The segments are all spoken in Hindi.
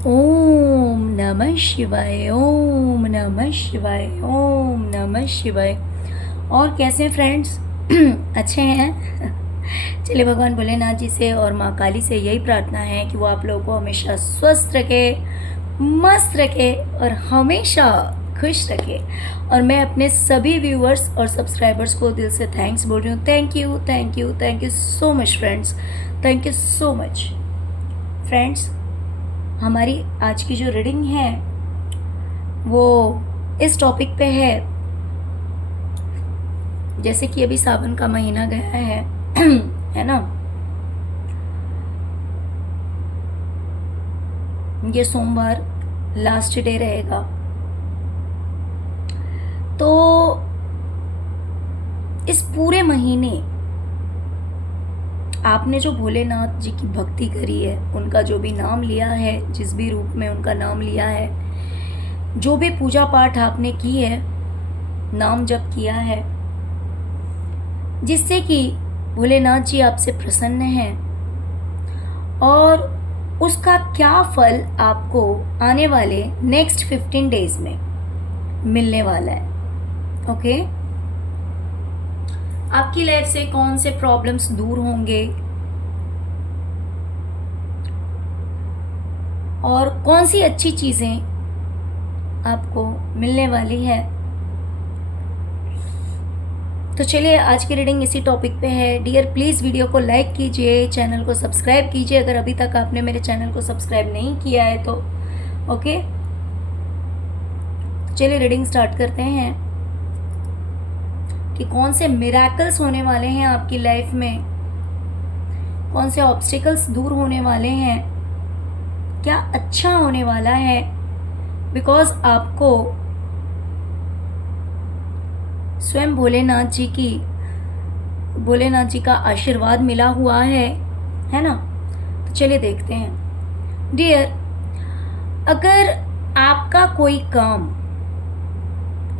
ओम नमः शिवाय, ओम नमः शिवाय, ओम नमः शिवाय। और कैसे हैं फ्रेंड्स? अच्छे हैं? चलिए, भगवान भोलेनाथ जी से और माँ काली से यही प्रार्थना है कि वो आप लोगों को हमेशा स्वस्थ रखे, मस्त रखे और हमेशा खुश रखे। और मैं अपने सभी व्यूअर्स और सब्सक्राइबर्स को दिल से थैंक्स बोल रही हूँ। Thank you, thank you, thank you so much friends. Thank you so much friends. हमारी आज की जो रीडिंग है वो इस टॉपिक पे है। जैसे कि अभी सावन का महीना गया है है ना। ये सोमवार लास्ट डे रहेगा। तो इस पूरे महीने आपने जो भोलेनाथ जी की भक्ति करी है, उनका जो भी नाम लिया है, जिस भी रूप में उनका नाम लिया है, जो भी पूजा पाठ आपने की है, नाम जप किया है, जिससे कि भोलेनाथ जी आपसे प्रसन्न हैं, और उसका क्या फल आपको आने वाले नेक्स्ट 15 डेज में मिलने वाला है। ओके, आपकी लाइफ से कौन से प्रॉब्लम्स दूर होंगे और कौन सी अच्छी चीजें आपको मिलने वाली है। तो चलिए, आज की रीडिंग इसी टॉपिक पे है। डियर, प्लीज़ वीडियो को लाइक कीजिए, चैनल को सब्सक्राइब कीजिए अगर अभी तक आपने मेरे चैनल को सब्सक्राइब नहीं किया है तो। ओके, चलिए रीडिंग स्टार्ट करते हैं कि कौन से मिरेकल्स होने वाले हैं आपकी लाइफ में, कौन से ऑब्स्टिकल्स दूर होने वाले हैं, क्या अच्छा होने वाला है। बिकॉज आपको स्वयं भोलेनाथ जी का आशीर्वाद मिला हुआ है ना। तो चलिए देखते हैं। डियर, अगर आपका कोई काम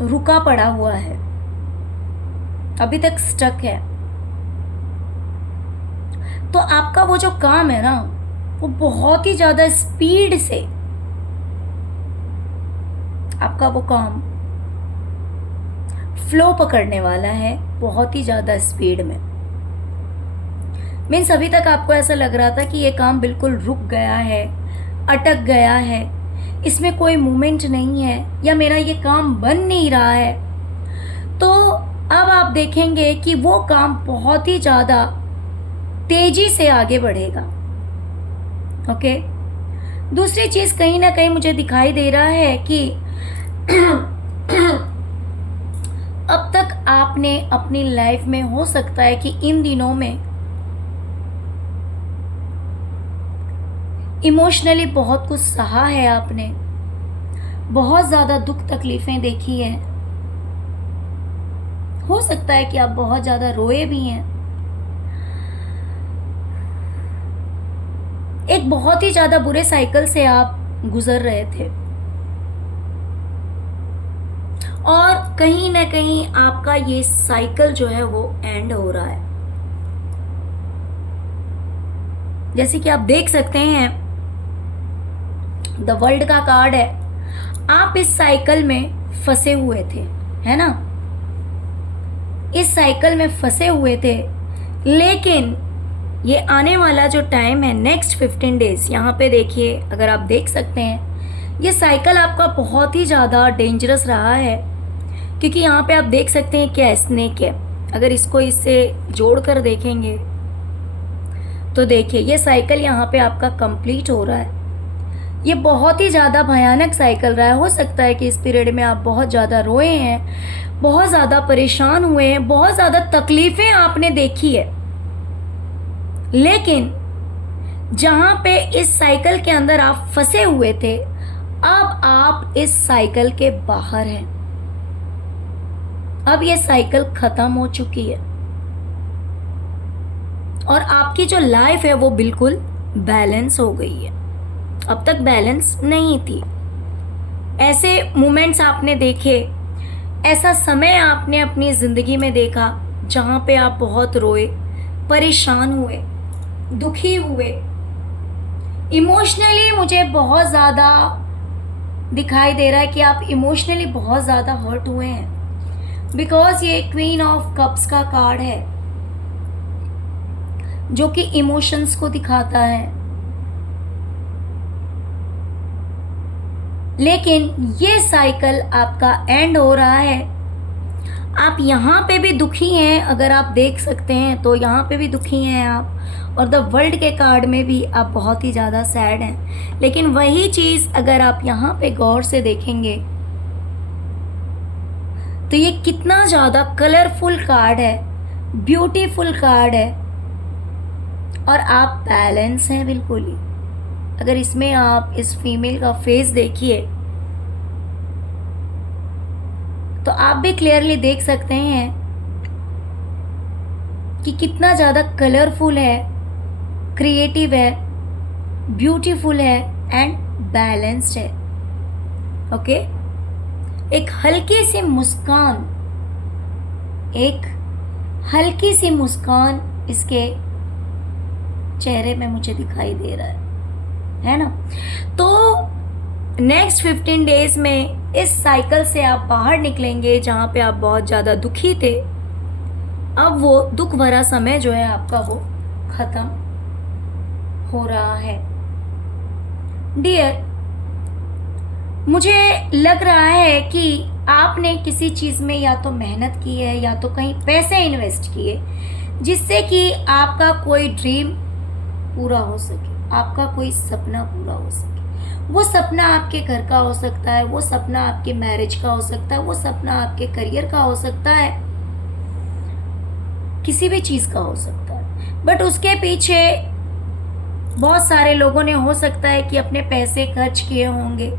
रुका पड़ा हुआ है, अभी तक स्टक है, तो आपका वो जो काम है ना, वो बहुत ही ज्यादा स्पीड से आपका वो काम फ्लो पकड़ने वाला है, बहुत ही ज़्यादा स्पीड में। मीन्स अभी तक आपको ऐसा लग रहा था कि ये काम बिल्कुल रुक गया है, अटक गया है, इसमें कोई मूवमेंट नहीं है, या मेरा ये काम बन नहीं रहा है। तो अब आप देखेंगे कि वो काम बहुत ही ज़्यादा तेजी से आगे बढ़ेगा। ओके, दूसरी चीज़ कहीं ना कहीं मुझे दिखाई दे रहा है कि अब तक आपने अपनी लाइफ में, हो सकता है कि इन दिनों में इमोशनली बहुत कुछ सहा है आपने, बहुत ज़्यादा दुख तकलीफें देखी है। हो सकता है कि आप बहुत ज़्यादा रोए भी हैं। एक बहुत ही ज़्यादा बुरे साइकिल से आप गुजर रहे थे, और कहीं ना कहीं आपका ये साइकिल जो है वो एंड हो रहा है। जैसे कि आप देख सकते हैं, द वर्ल्ड का कार्ड है। आप इस साइकिल में फंसे हुए थे, है ना। इस साइकिल में फंसे हुए थे, लेकिन ये आने वाला जो टाइम है, नेक्स्ट 15 डेज, यहाँ पे देखिए, अगर आप देख सकते हैं, ये साइकिल आपका बहुत ही ज़्यादा डेंजरस रहा है, क्योंकि यहाँ पे आप देख सकते हैं क्या स्नेक है। अगर इसको इससे जोड़ कर देखेंगे तो देखिए, ये साइकिल यहाँ पे आपका कंप्लीट हो रहा है। ये बहुत ही ज़्यादा भयानक साइकिल रहा है। हो सकता है कि इस पीरियड में आप बहुत ज़्यादा रोए हैं, बहुत ज़्यादा परेशान हुए हैं, बहुत ज़्यादा तकलीफ़ें आपने देखी है, लेकिन जहाँ पे इस साइकिल के अंदर आप फंसे हुए थे, अब आप इस साइकिल के बाहर हैं। अब ये साइकिल खत्म हो चुकी है और आपकी जो लाइफ है वो बिल्कुल बैलेंस हो गई है। अब तक बैलेंस नहीं थी। ऐसे मोमेंट्स आपने देखे, ऐसा समय आपने अपनी ज़िंदगी में देखा जहाँ पे आप बहुत रोए, परेशान हुए, दुखी हुए, इमोशनली मुझे बहुत ज़्यादा दिखाई दे रहा है कि आप इमोशनली बहुत ज़्यादा हर्ट हुए हैं, बिकॉज ये क्वीन ऑफ कप्स का कार्ड है जो कि इमोशंस को दिखाता है। लेकिन ये साइकिल आपका एंड हो रहा है। आप यहाँ पे भी दुखी हैं, अगर आप देख सकते हैं तो यहाँ पे भी दुखी हैं आप, और द वर्ल्ड के कार्ड में भी आप बहुत ही ज़्यादा सैड हैं। लेकिन वही चीज़ अगर आप यहाँ पे गौर से देखेंगे तो ये कितना ज़्यादा कलरफुल कार्ड है, ब्यूटीफुल कार्ड है, और आप बैलेंस हैं बिल्कुल ही। अगर इसमें आप इस फीमेल का फेस देखिए तो आप भी क्लियरली देख सकते हैं कि कितना ज़्यादा कलरफुल है, क्रिएटिव है, ब्यूटीफुल है एंड बैलेंस्ड है। ओके, एक हल्की सी मुस्कान, एक हल्की सी मुस्कान इसके चेहरे में मुझे दिखाई दे रहा है ना। तो नेक्स्ट 15 डेज में इस साइकिल से आप बाहर निकलेंगे जहाँ पे आप बहुत ज़्यादा दुखी थे। अब वो दुख भरा समय जो है आपका वो ख़त्म हो रहा है। डियर, मुझे लग रहा है कि आपने किसी चीज़ में या तो मेहनत की है या तो कहीं पैसे इन्वेस्ट किए जिससे कि आपका कोई ड्रीम पूरा हो सके, आपका कोई सपना पूरा हो सके। वो सपना आपके घर का हो सकता है, वो सपना आपके मैरिज का हो सकता है, वो सपना आपके करियर का हो सकता है, किसी भी चीज़ का हो सकता है। बट उसके पीछे बहुत सारे लोगों ने हो सकता है कि अपने पैसे खर्च किए होंगे,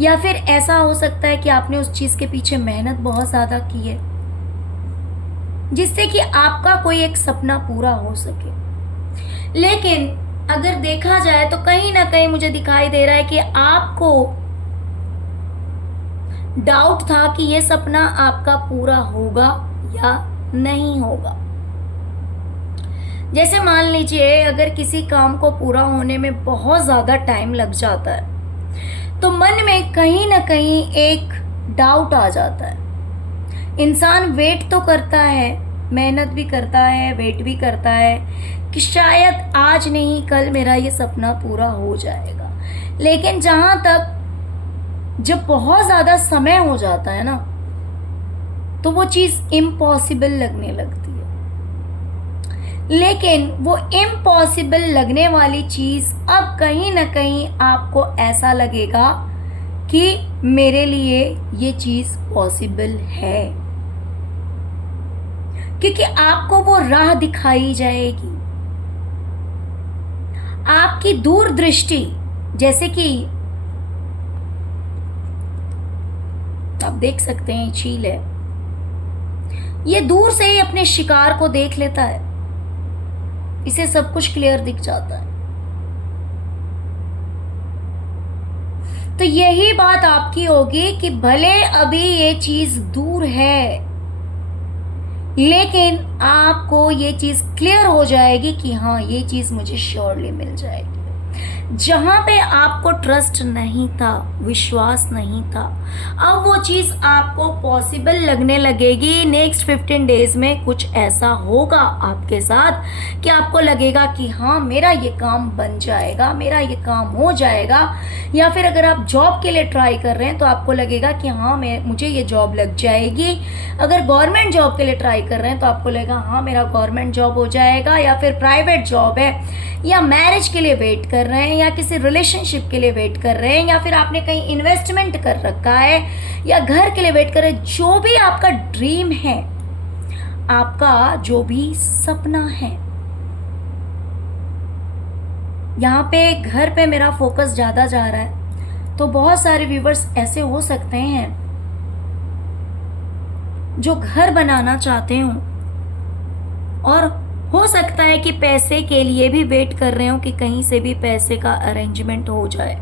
या फिर ऐसा हो सकता है कि आपने उस चीज़ के पीछे मेहनत बहुत ज़्यादा की है जिससे कि आपका कोई एक सपना पूरा हो सके। लेकिन अगर देखा जाए तो कहीं ना कहीं मुझे दिखाई दे रहा है कि आपको डाउट था कि ये सपना आपका पूरा होगा या नहीं होगा। जैसे मान लीजिए अगर किसी काम को पूरा होने में बहुत ज़्यादा टाइम लग जाता है तो मन में कहीं ना कहीं एक डाउट आ जाता है। इंसान वेट तो करता है, मेहनत भी करता है, वेट भी करता है कि शायद आज नहीं कल मेरा ये सपना पूरा हो जाएगा। लेकिन जहाँ तक जब बहुत ज़्यादा समय हो जाता है ना तो वो चीज़ इम्पॉसिबल लगने लगती है। लेकिन वो इम्पॉसिबल लगने वाली चीज़ अब कहीं ना कहीं आपको ऐसा लगेगा कि मेरे लिए ये चीज़ पॉसिबल है, क्योंकि आपको वो राह दिखाई जाएगी। आपकी दूरदृष्टि, जैसे कि आप देख सकते हैं चील है, ये दूर से ही अपने शिकार को देख लेता है, इसे सब कुछ क्लियर दिख जाता है। तो यही बात आपकी होगी कि भले अभी ये चीज दूर है लेकिन आपको ये चीज क्लियर हो जाएगी कि हाँ ये चीज मुझे श्योरली मिल जाएगी। जहाँ पे आपको ट्रस्ट नहीं था, विश्वास नहीं था, अब वो चीज़ आपको पॉसिबल लगने लगेगी। नेक्स्ट 15 डेज में कुछ ऐसा होगा आपके साथ कि आपको लगेगा कि हाँ मेरा ये काम बन जाएगा, मेरा ये काम हो जाएगा। या फिर अगर आप जॉब के लिए ट्राई कर रहे हैं तो आपको लगेगा कि हाँ मुझे ये जॉब लग जाएगी। अगर गवर्नमेंट जॉब के लिए ट्राई कर रहे हैं तो आपको लगेगा हाँ मेरा गवर्नमेंट जॉब हो जाएगा। या फिर प्राइवेट जॉब है, या मैरिज के लिए वेट कर रहे हैं, या किसी रिलेशनशिप के लिए वेट कर रहे हैं, या फिर आपने कहीं इन्वेस्टमेंट कर रखा है, या घर के लिए वेट कर रहे हैं। जो भी आपका ड्रीम है, आपका जो भी सपना है, यहाँ पे घर पे मेरा फोकस ज़्यादा जा रहा है। तो बहुत सारे व्यूवर्स ऐसे हो सकते हैं जो घर बनाना चाहते हो और हो सकता है कि पैसे के लिए भी वेट कर रहे हो कि कहीं से भी पैसे का अरेंजमेंट हो जाए।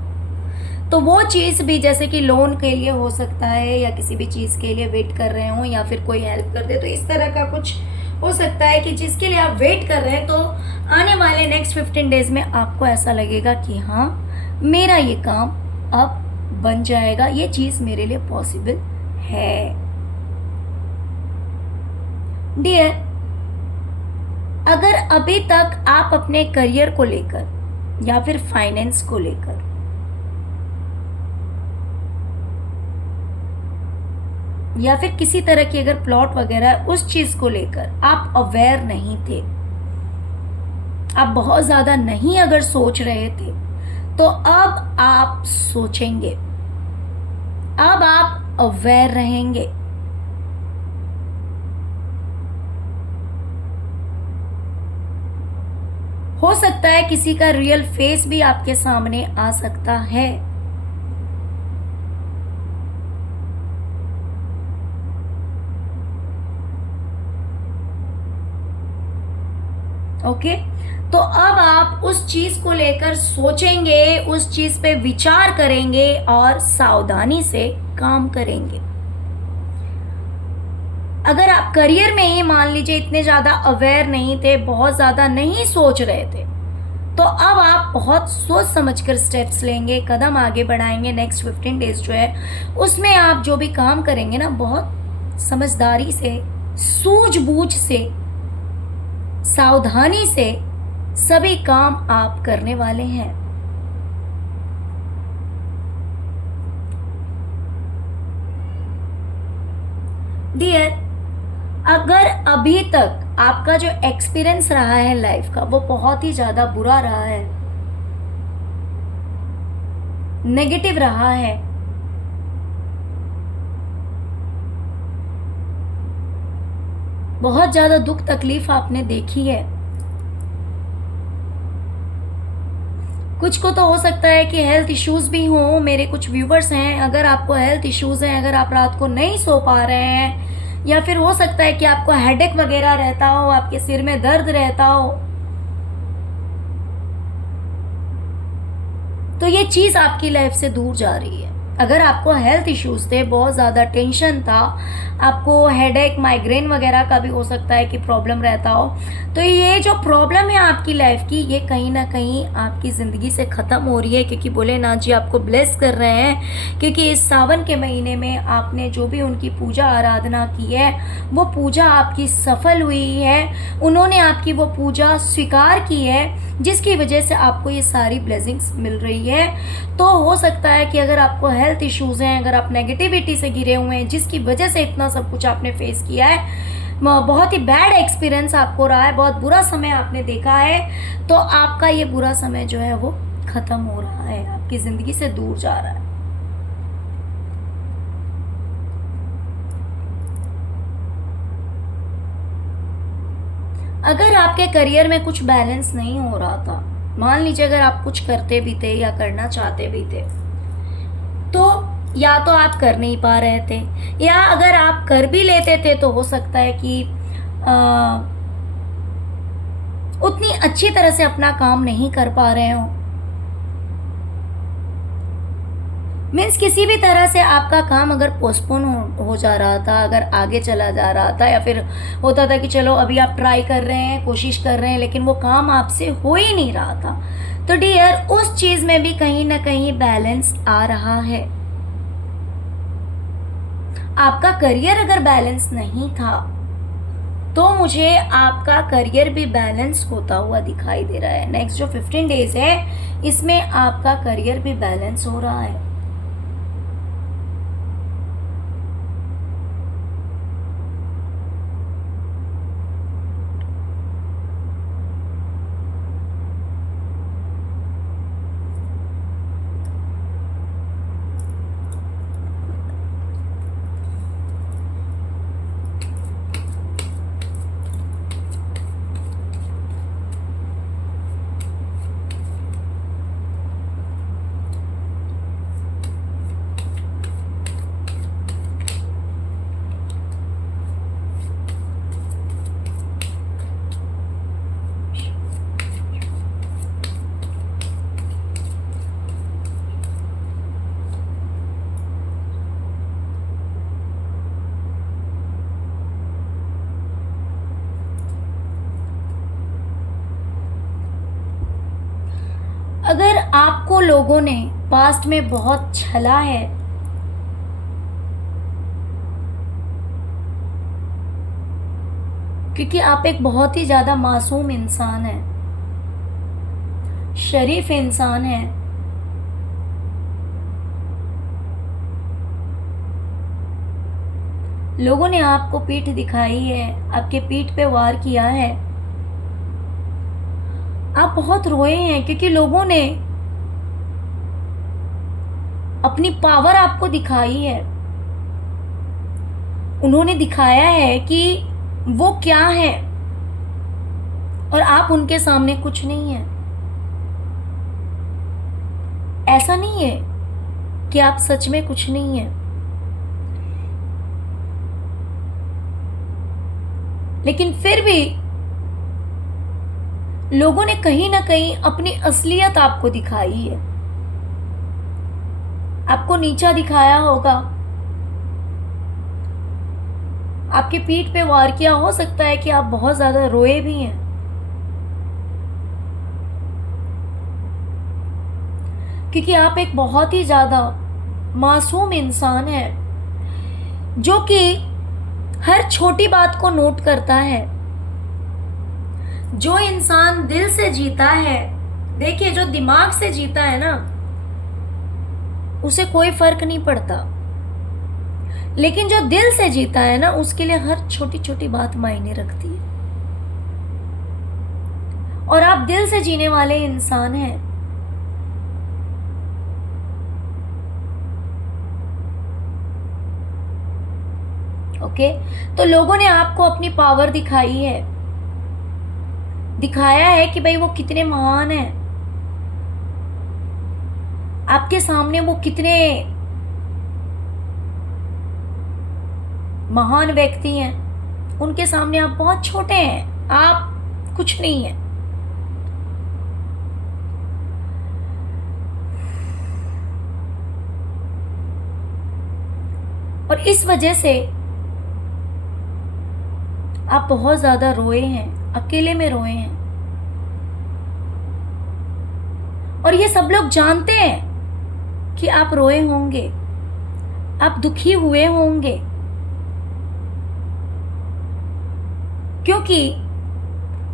तो वो चीज़ भी, जैसे कि लोन के लिए हो सकता है या किसी भी चीज़ के लिए वेट कर रहे हो, या फिर कोई हेल्प कर दे, तो इस तरह का कुछ हो सकता है कि जिसके लिए आप वेट कर रहे हैं, तो आने वाले नेक्स्ट 15 डेज में आपको ऐसा लगेगा कि हाँ, मेरा ये काम अब बन जाएगा, ये चीज़ मेरे लिए पॉसिबल है। डियर, अगर अभी तक आप अपने करियर को लेकर या फिर फाइनेंस को लेकर या फिर किसी तरह की अगर प्लॉट वगैरह उस चीज को लेकर आप अवेयर नहीं थे, आप बहुत ज्यादा नहीं अगर सोच रहे थे, तो अब आप सोचेंगे, अब आप अवेयर रहेंगे। हो सकता है किसी का रियल फेस भी आपके सामने आ सकता है। ओके, तो अब आप उस चीज को लेकर सोचेंगे, उस चीज पे विचार करेंगे और सावधानी से काम करेंगे। अगर आप करियर में ही मान लीजिए इतने ज्यादा अवेयर नहीं थे, बहुत ज्यादा नहीं सोच रहे थे, तो अब आप बहुत सोच समझकर स्टेप्स लेंगे, कदम आगे बढ़ाएंगे। नेक्स्ट 15 डेज जो है उसमें आप जो भी काम करेंगे ना, बहुत समझदारी से, सूझबूझ से, सावधानी से सभी काम आप करने वाले हैं। डियर, अगर अभी तक आपका जो एक्सपीरियंस रहा है लाइफ का वो बहुत ही ज्यादा बुरा रहा है, नेगेटिव रहा है, बहुत ज्यादा दुख तकलीफ आपने देखी है, कुछ को तो हो सकता है कि हेल्थ इश्यूज भी हो। मेरे कुछ व्यूवर्स हैं, अगर आपको हेल्थ इश्यूज हैं, अगर आप रात को नहीं सो पा रहे हैं, या फिर हो सकता है कि आपको हेडेक वगैरह रहता हो, आपके सिर में दर्द रहता हो, तो ये चीज आपकी लाइफ से दूर जा रही है। अगर आपको हेल्थ इश्यूज थे, बहुत ज़्यादा टेंशन था, आपको हेडेक, माइग्रेन वगैरह का भी हो सकता है कि प्रॉब्लम रहता हो, तो ये जो प्रॉब्लम है आपकी लाइफ की, ये कहीं ना कहीं आपकी ज़िंदगी से ख़त्म हो रही है। क्योंकि भोलेनाथ जी आपको ब्लेस कर रहे हैं, क्योंकि इस सावन के महीने में आपने जो भी उनकी पूजा आराधना की है, वो पूजा आपकी सफल हुई है, उन्होंने आपकी वो पूजा स्वीकार की है, जिसकी वजह से आपको ये सारी ब्लेसिंग्स मिल रही है। तो हो सकता है कि अगर आपको हेल्थ इश्यूज़ हैं, अगर आप नेगेटिविटी से घिरे हुए हैं, जिसकी वजह से इतना सब कुछ आपने फेस किया है, बहुत ही बैड एक्सपीरियंस आपको रहा है, बहुत बुरा समय आपने देखा है, तो आपका ये बुरा समय जो है वो ख़त्म हो रहा है, आपकी ज़िंदगी से दूर जा रहा है। अगर आपके करियर में कुछ बैलेंस नहीं हो रहा था, मान लीजिए अगर आप कुछ करते भी थे या करना चाहते भी थे, तो या तो आप कर नहीं पा रहे थे, या अगर आप कर भी लेते थे तो हो सकता है कि उतनी अच्छी तरह से अपना काम नहीं कर पा रहे हो। मीन्स किसी भी तरह से आपका काम अगर पोस्टपोन हो जा रहा था, अगर आगे चला जा रहा था, या फिर होता था कि चलो अभी आप ट्राई कर रहे हैं, कोशिश कर रहे हैं, लेकिन वो काम आपसे हो ही नहीं रहा था, तो डियर उस चीज़ में भी कहीं ना कहीं बैलेंस आ रहा है। आपका करियर अगर बैलेंस नहीं था, तो मुझे आपका करियर भी बैलेंस होता हुआ दिखाई दे रहा है। नेक्स्ट जो 15 डेज है, इसमें आपका करियर भी बैलेंस हो रहा है। अगर आपको लोगों ने पास्ट में बहुत छला है, क्योंकि आप एक बहुत ही ज़्यादा मासूम इंसान हैं, शरीफ इंसान हैं, लोगों ने आपको पीठ दिखाई है, आपके पीठ पे वार किया है, आप बहुत रोए हैं क्योंकि लोगों ने अपनी पावर आपको दिखाई है। उन्होंने दिखाया है कि वो क्या है और आप उनके सामने कुछ नहीं है। ऐसा नहीं है कि आप सच में कुछ नहीं है, लेकिन फिर भी लोगों ने कहीं ना कहीं अपनी असलियत आपको दिखाई है, आपको नीचा दिखाया होगा, आपके पीठ पे वार किया। हो सकता है कि आप बहुत ज्यादा रोए भी हैं, क्योंकि आप एक बहुत ही ज्यादा मासूम इंसान हैं जो कि हर छोटी बात को नोट करता है। जो इंसान दिल से जीता है, देखिए जो दिमाग से जीता है ना, उसे कोई फर्क नहीं पड़ता, लेकिन जो दिल से जीता है ना, उसके लिए हर छोटी छोटी बात मायने रखती है। और आप दिल से जीने वाले इंसान हैं। ओके, तो लोगों ने आपको अपनी पावर दिखाई है, दिखाया है कि भाई वो कितने महान हैं, आपके सामने वो कितने महान व्यक्ति हैं, उनके सामने आप बहुत छोटे हैं, आप कुछ नहीं है। और इस वजह से आप बहुत ज्यादा रोए हैं, अकेले में रोए हैं। और ये सब लोग जानते हैं कि आप रोए होंगे, आप दुखी हुए होंगे, क्योंकि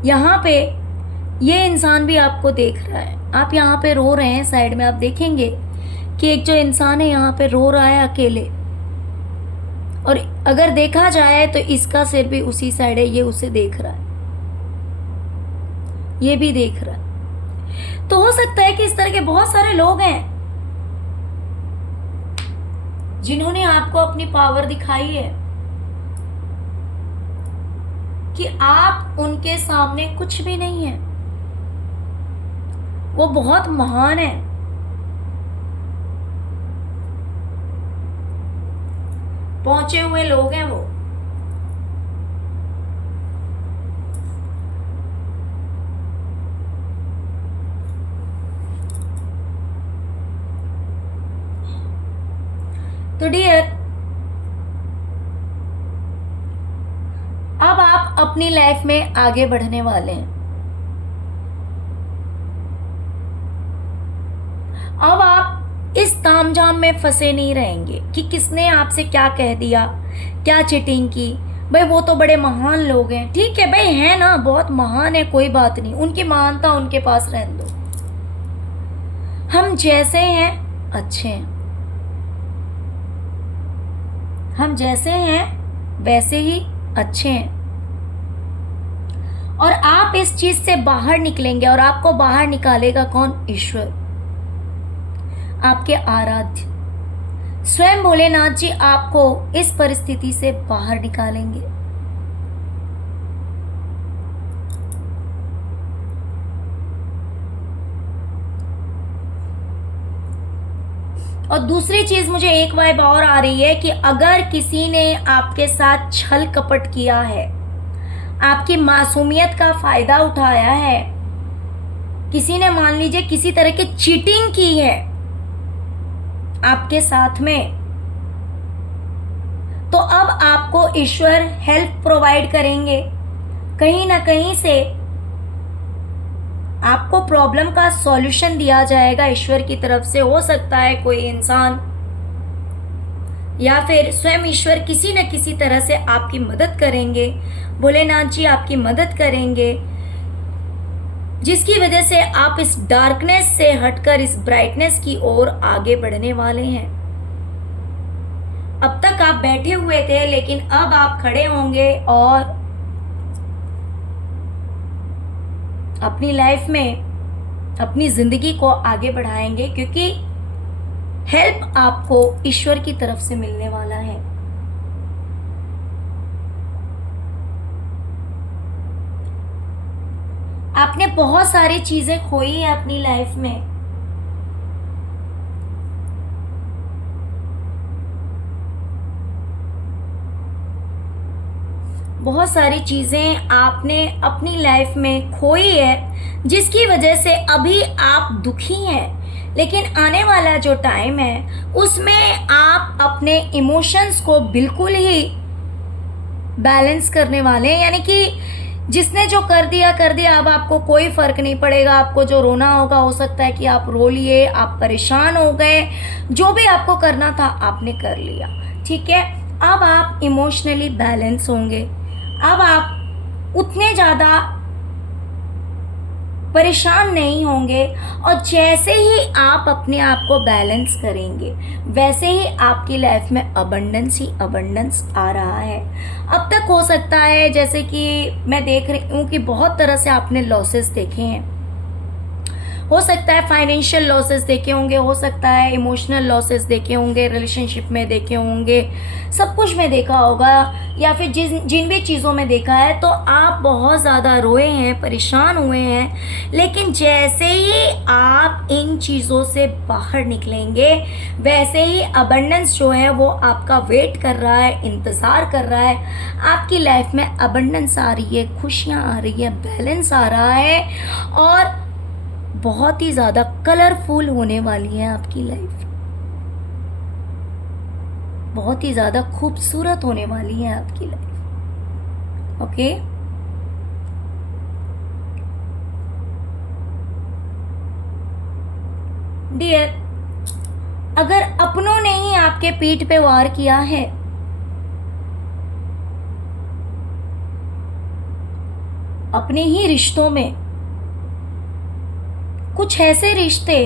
यहाँ पे ये इंसान भी आपको देख रहा है। आप यहाँ पे रो रहे हैं, साइड में आप देखेंगे कि एक जो इंसान है यहाँ पे रो रहा है अकेले, और अगर देखा जाए तो इसका सिर भी उसी साइड है, ये उसे देख रहा है, ये भी देख रहा है। तो हो सकता है कि इस तरह के बहुत सारे लोग हैं जिन्होंने आपको अपनी पावर दिखाई है कि आप उनके सामने कुछ भी नहीं है, वो बहुत महान है। पहुंचे हुए लोग हैं वो। तो डियर, अब आप अपनी लाइफ में आगे बढ़ने वाले हैं। अब आप इस तामझाम में फंसे नहीं रहेंगे कि किसने आपसे क्या कह दिया, क्या चीटिंग की। भाई वो तो बड़े महान लोग हैं, ठीक है भाई, है ना, बहुत महान है, कोई बात नहीं, उनकी महानता उनके पास रहने दो। हम जैसे हैं अच्छे हैं, हम जैसे हैं वैसे ही अच्छे हैं। और आप इस चीज से बाहर निकलेंगे, और आपको बाहर निकालेगा कौन? ईश्वर, आपके आराध्य स्वयं भोलेनाथ जी आपको इस परिस्थिति से बाहर निकालेंगे। और दूसरी चीज मुझे एक वाइब और आ रही है कि अगर किसी ने आपके साथ छल कपट किया है, आपकी मासूमियत का फायदा उठाया है, किसी ने मान लीजिए किसी तरह की चीटिंग की है आपके साथ में, तो अब आपको ईश्वर हेल्प प्रोवाइड करेंगे। कहीं ना कहीं से आपको प्रॉब्लम का सॉल्यूशन दिया जाएगा ईश्वर की तरफ से। हो सकता है कोई इंसान या फिर स्वयं ईश्वर किसी न किसी तरह से आपकी मदद करेंगे, भोलेनाथ जी आपकी मदद करेंगे, जिसकी वजह से आप इस डार्कनेस से हटकर इस ब्राइटनेस की ओर आगे बढ़ने वाले हैं। अब तक आप बैठे हुए थे, लेकिन अब आप खड़े होंगे और अपनी लाइफ में अपनी जिंदगी को आगे बढ़ाएंगे, क्योंकि हेल्प आपको ईश्वर की तरफ से मिलने वाला है। आपने बहुत सारी चीजें खोई है अपनी लाइफ में। बहुत सारी चीजें आपने अपनी लाइफ में खोई है, जिसकी वजह से अभी आप दुखी हैं। लेकिन आने वाला जो टाइम है उसमें आप अपने इमोशंस को बिल्कुल ही बैलेंस करने वाले हैं। यानी कि जिसने जो कर दिया, अब आपको कोई फर्क नहीं पड़ेगा। आपको जो रोना होगा, हो सकता है कि आप रो लिए, आप परेशान हो गए, जो भी आपको करना था आपने कर लिया, ठीक है। अब आप इमोशनली बैलेंस होंगे। अब आप उतने ज़्यादा परेशान नहीं होंगे, और जैसे ही आप अपने आप को बैलेंस करेंगे वैसे ही आपकी लाइफ में अबंडेंस ही अबंडेंस आ रहा है। अब तक हो सकता है, जैसे कि मैं देख रही हूँ कि बहुत तरह से आपने लॉसेस देखे हैं। हो सकता है फाइनेंशियल लॉसेस देखे होंगे, हो सकता है इमोशनल लॉसेस देखे होंगे, रिलेशनशिप में देखे होंगे, सब कुछ में देखा होगा, या फिर जिन भी चीज़ों में देखा है तो आप बहुत ज़्यादा रोए हैं, परेशान हुए हैं। लेकिन जैसे ही आप इन चीज़ों से बाहर निकलेंगे वैसे ही अबंडेंस जो है वो आपका वेट कर रहा है, इंतज़ार कर रहा है। आपकी लाइफ में अबंडेंस आ रही है, खुशियाँ आ रही है, बैलेंस आ रहा है, और बहुत ही ज़्यादा कलरफुल होने वाली है आपकी लाइफ। बहुत ही ज़्यादा खूबसूरत होने वाली है आपकी लाइफ। ओके, डियर, अगर अपनों ने ही आपके पीठ पे वार किया है, अपने ही रिश्तों में कुछ ऐसे रिश्ते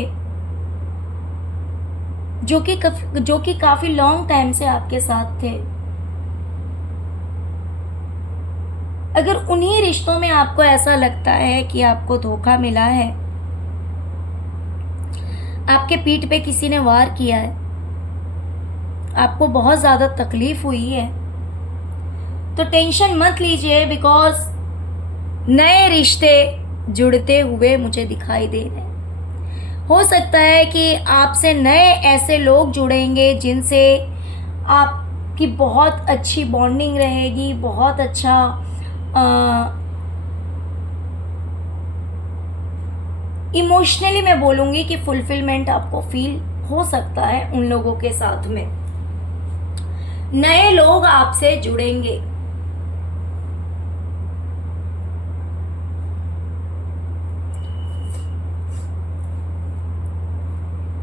जो कि काफी लॉन्ग टाइम से आपके साथ थे, अगर उन्हीं रिश्तों में आपको ऐसा लगता है कि आपको धोखा मिला है, आपके पीठ पे किसी ने वार किया है, आपको बहुत ज़्यादा तकलीफ हुई है, तो टेंशन मत लीजिए, बिकॉज नए रिश्ते जुड़ते हुए मुझे दिखाई दे रहे हैं। हो सकता है कि आपसे नए ऐसे लोग जुड़ेंगे जिनसे आपकी बहुत अच्छी बॉन्डिंग रहेगी, बहुत अच्छा इमोशनली मैं बोलूँगी कि फुलफिलमेंट आपको फील हो सकता है उन लोगों के साथ में। नए लोग आपसे जुड़ेंगे,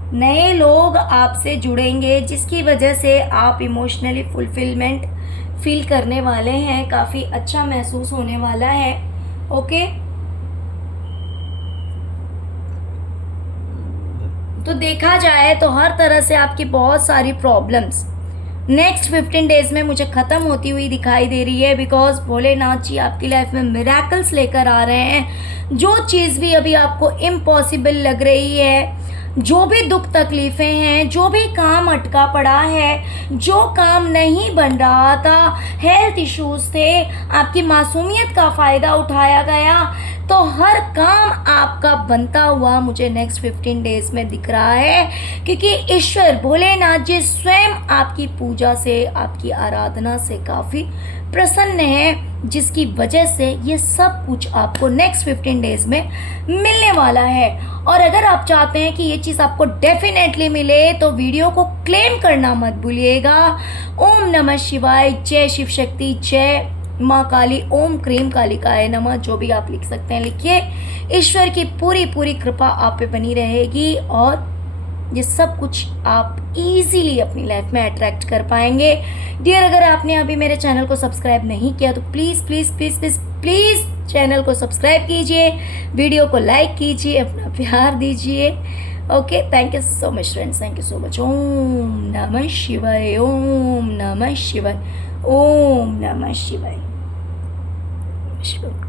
नए लोग आपसे जुड़ेंगे, जिसकी वजह से आप इमोशनली फुलफिलमेंट फील करने वाले हैं, काफ़ी अच्छा महसूस होने वाला है। ओके, तो देखा जाए तो हर तरह से आपकी बहुत सारी प्रॉब्लम्स नेक्स्ट 15 डेज में मुझे ख़त्म होती हुई दिखाई दे रही है, बिकॉज भोलेनाथ जी आपकी लाइफ में मिरेकल्स लेकर आ रहे हैं। जो चीज़ भी अभी आपको इम्पॉसिबल लग रही है, जो भी दुख तकलीफ़ें हैं, जो भी काम अटका पड़ा है, जो काम नहीं बन रहा था, हेल्थ इश्यूज थे, आपकी मासूमियत का फ़ायदा उठाया गया, तो हर काम आपका बनता हुआ मुझे नेक्स्ट 15 डेज में दिख रहा है, क्योंकि ईश्वर भोलेनाथ जी स्वयं आपकी पूजा से, आपकी आराधना से काफ़ी प्रसन्न है, जिसकी वजह से ये सब कुछ आपको नेक्स्ट 15 डेज में मिलने वाला है। और अगर आप चाहते हैं कि ये चीज़ आपको डेफिनेटली मिले तो वीडियो को क्लेम करना मत भूलिएगा। ओम नमः शिवाय, जय शिव शक्ति, जय माँ काली, ओम क्रीम कालिकाय नमः, जो भी आप लिख सकते हैं लिखिए। ईश्वर की पूरी पूरी कृपा आप पे बनी रहेगी और ये सब कुछ आप इजीली अपनी लाइफ में अट्रैक्ट कर पाएंगे। डियर, अगर आपने अभी मेरे चैनल को सब्सक्राइब नहीं किया तो please please please please please channel को सब्सक्राइब कीजिए, वीडियो को लाइक कीजिए, अपना प्यार दीजिए। Okay, thank you so much friends, thank you so much. ओम नमः शिवाय, ओम नमः शिवाय, ओम नमः शिवाय, शिवाय।